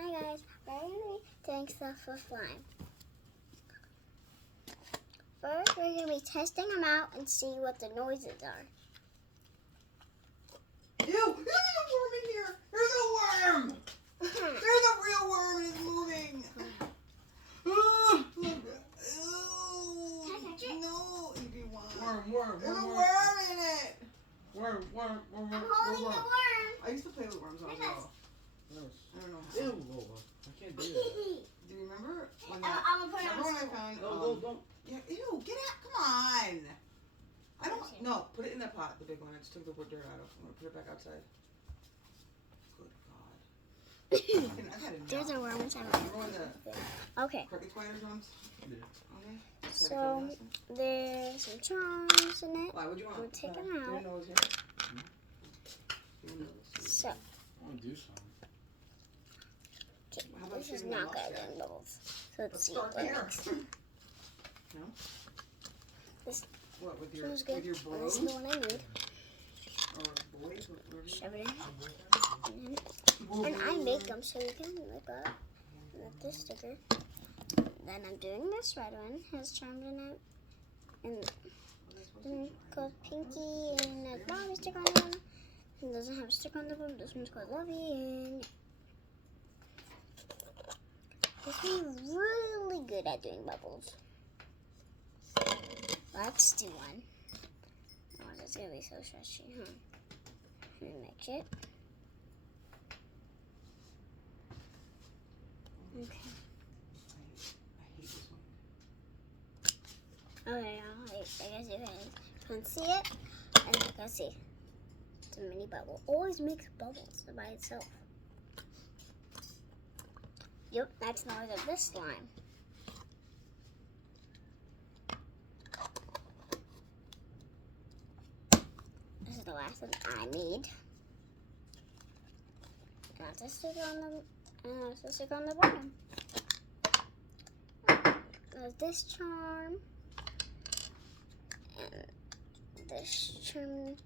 Hi guys, we're going to be doing stuff with slime. First, we're going to be testing them out and see what the noises are. Ew! There's a worm in here! There's a worm! There's a real worm and it's moving! Ew! No, itty one. Worm. There's a worm in it! Worm. I'm holding the worm. I used to play with worms on the wall. I don't know how. Ew, I can't do that. Do you remember when that? I'm going to put it Remember on when I the found? No, don't. Yeah, ew, get out, come on! I don't, no, put it in the pot, the big one. I just took the dirt out of. I'm gonna put it back outside. Good God. I've had enough. There's a worm inside Remember when the Okay, cricket spiders ones? Yeah. Okay. so there's some charms in it. Why would you want? We'll take them You out. didn't know it was here? You didn't know it was So, I want to do something. okay, How about this is shooting the not good mustache? in bubbles. So let's see start what there. makes. No? This What, with your, smells good. with your And bros? this is the one I need. Or boys? Whatever you Shove it in. And I make them so you can look up with this sticker. Then I'm doing this red one. Has charms in it. And called Pinky and has Bobby stick on them. And doesn't have a stick on the bottom. This one's called Lovey and this one's really good at doing bubbles. Let's do one. Oh, that's gonna be so stretchy, huh? Let me mix it. Okay. I hate this one. Okay, I guess you can see it, and you can see it's a mini bubble. Always makes bubbles by itself. Yep, that's the noise of this slime. This is the last one I need. Got to stick on the bottom. There's this charm. And this charm.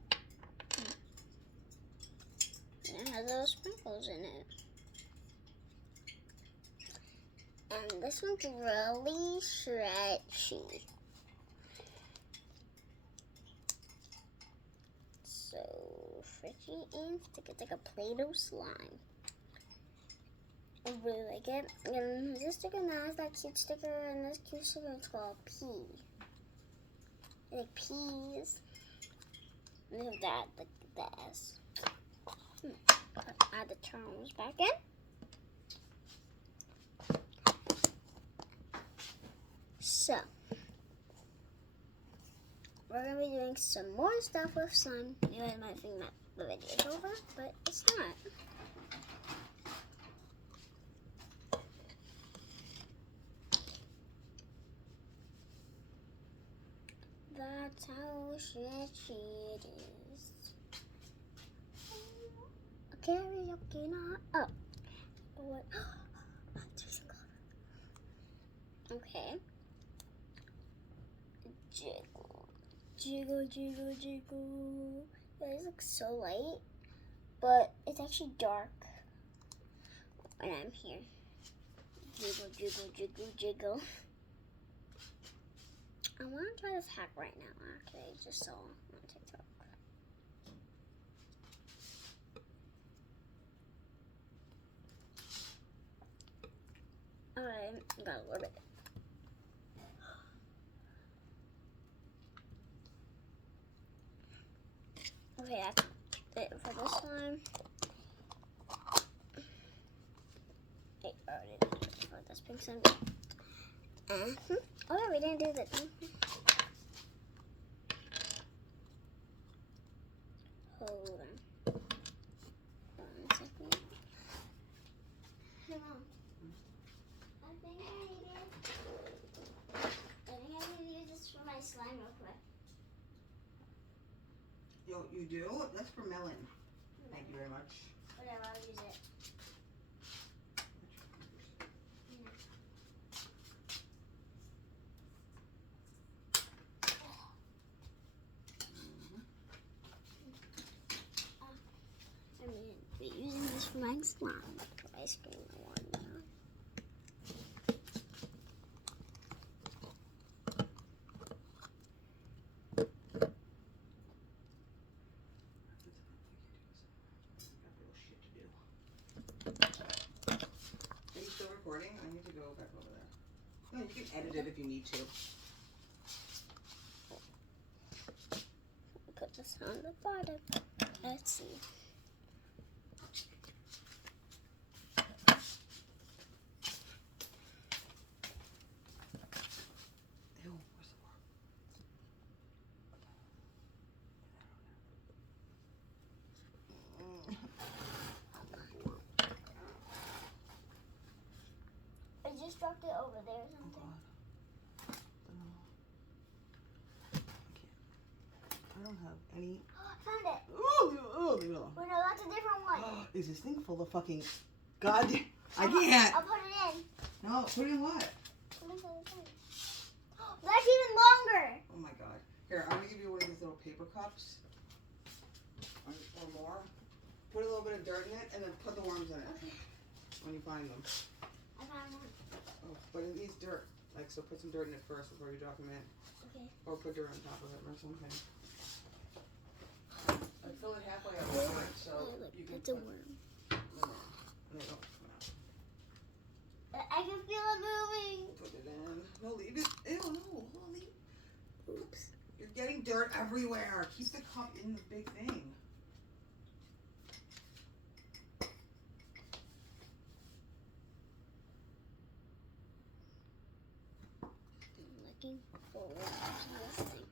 And it has little sprinkles in it. And this one's really stretchy. So stretchy and sticky. It's like a Play-Doh slime. I really like it. And this sticker now has that cute sticker, and this cute sticker is called P. I like peas. And then that, the S. Add the charms back in. So, we're going to be doing some more stuff with slime. You guys might think that the video's over, but it's not. That's how stretchy it is. Karaoke not up. What? Okay. Jiggle. This looks so light, but it's actually dark when I'm here. Jiggle. I want to try this hack right now, actually. I just saw on TikTok. Alright, got a little bit. Okay, that's it for this one. Wait, already did it for this pink sun. Oh yeah, we didn't do that. Hold on. 1 second. Hold on. I think I need to use this for my slime real quick. Yo, you do? That's for melon. Thank you very much. Whatever, I'll use it. I'm using this for my slime ice cream. I want No, you can edit it if you need to. Put this on the bottom. Let's see. Ew, where's the worm? I just dropped it over there or Oh something. God. I don't have any. I found it. Ooh, leave it alone. Wait, no, that's a different one. Is this thing full of fucking? God, I can't. I'll put it in. No, put it in what? Put it in the thing. That's even longer. Oh my God. Here, I'm gonna give you one of these little paper cups. Or more. Put a little bit of dirt in it, and then put the worms in it Okay. when you find them. I found one. Oh, but it needs dirt. Like, so put some dirt in it first before you drop them in. Okay. Or put dirt on top of it or something. Like, fill it halfway up with dirt so you can It's a put worm. the worm. And they don't come out. I can feel it moving. Put it in. No, leave it. Ew, no. Holy. Oops. You're getting dirt everywhere. Keep the cup in the big thing. I'm looking forward to this thing.